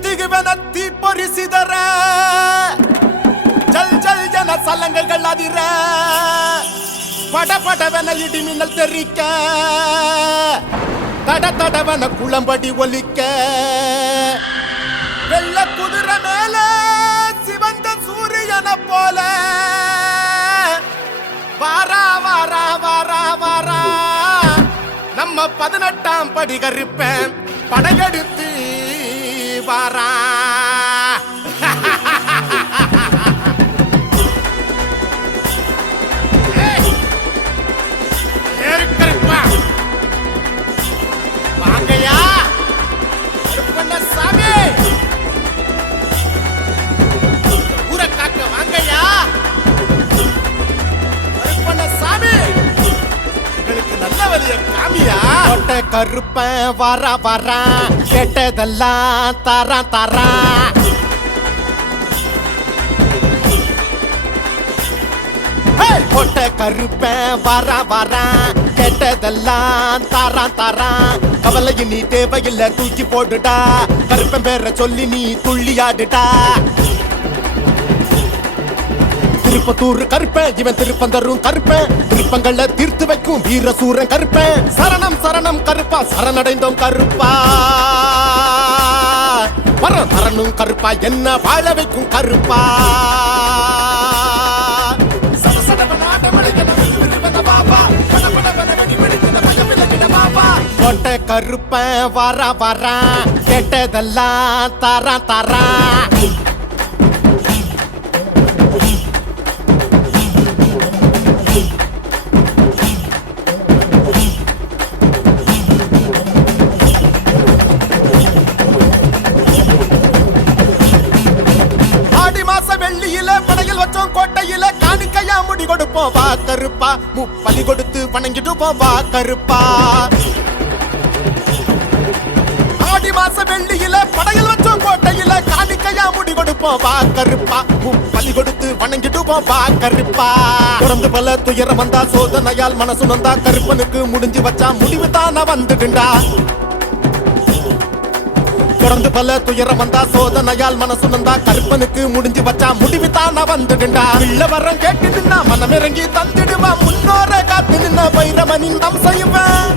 திகுவனத்தி பொறிசிதற. ஜல் ஜல் என சலங்கங்கள் அதிர பட படவென இடிமின்னல் தெரிக்க. தட தடவன குளம்படி ஒலிக்க. வெள்ள குதிரை மேல சிவந்த சூரியன போல. வாரா வாரா வாரா வாரா. நம்ம பதினெட்டாம் படி கருப்பேன். படையெடுத்து வாரா கருப்ப வர வர. கெட்டதெல்லாம் தர தர பொட்ட கருப்ப வர வர. கெட்டதெல்லாம் தர தர கவலையும் நீ தேவையில்லை தூக்கி போட்டுட்டா கருப்பன் பேரை சொல்லி நீ துள்ளியாடுட்டா திருப்பத்தூர் கருப்பேன் இவன் திருப்பந்தரும் கருப்பேன் திருப்பங்கள்ல தீர்த்து வைக்கும் வீர சூரன் சரணம் சரணம் கருப்பா சரணடைந்தோம் கருப்பா. வரம் தரணும் கருப்பா என்ன வாழ வைக்கும் கருப்பா. சடசடவன கொட்டை வர வர. கெட்டதெல்லாம் தர தரா. படையில் கோட்டையில காணிக்கையா முடி கொடுப்போம். வா கருப்பா. முப்பலி கொடுத்து வணங்கிடுவோம் வா கருப்பா. ஆடி மாச வெள்ளியில படையில் வச்சோம். கோட்டையில காணிக்கையா முடி கொடுப்போம். வா கருப்பா. முப்பலி கொடுத்து வணங்கிடுவோம் வா கருப்பா. தொடர்ந்து பல துயரம் வந்தா சோதனையால் மனசு நந்தா. கருப்பனுக்கு முடிஞ்சு வச்சா முடிவு தான வந்துடுண்டா தொடர்ந்து பல துயரம் வந்தா சோதனையால் மனசு நந்தா. கருப்பனுக்கு முடிஞ்சு வச்சா முடிவு தான வந்துடுண்டா இல்ல வரம் கேட்டு நின்னா மனம் இறங்கி தந்திடுவா. முன்னோர காத்து நின்ன பைரவனின் நம் செய்வேன்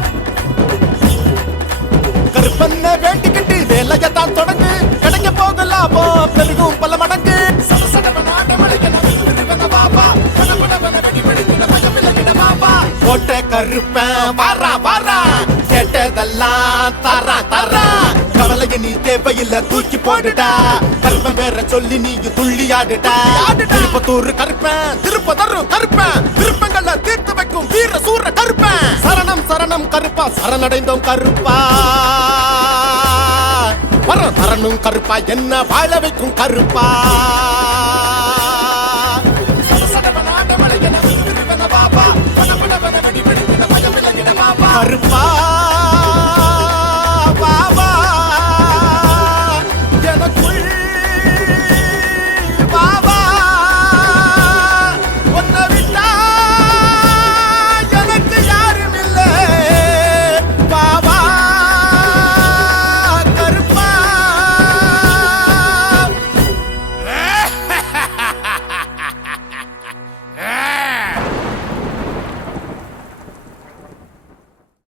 கருப்பன்ன வேண்டிக்கிட்டு வேலையை தான் தொடங்கு. கிடைக்க போகலாம் போ. பெருகும் பல மடங்கு. சடசடவன கோட்டை கருப்பன் வாரா வாரா. கேட்டதெல்லாம் தரா தரா. கவலைய நீ தேவையில்ல தூக்கி போடுடா கருப்பன் பேர சொல்லி நீ துள்ளியாடுடா திருப்பத்தூர் கருப்பன் திருப்பதரும் கருப்பன் திருப்பங்கள்ல தீர்த்து வைக்கும் வீர சூர கருப்பன் சரணம் சரணம் கருப்பா சரணடைந்தோம் கருப்பா. வரம் தரணும் கருப்பா என்ன வாழ வைக்கும் கருப்பா.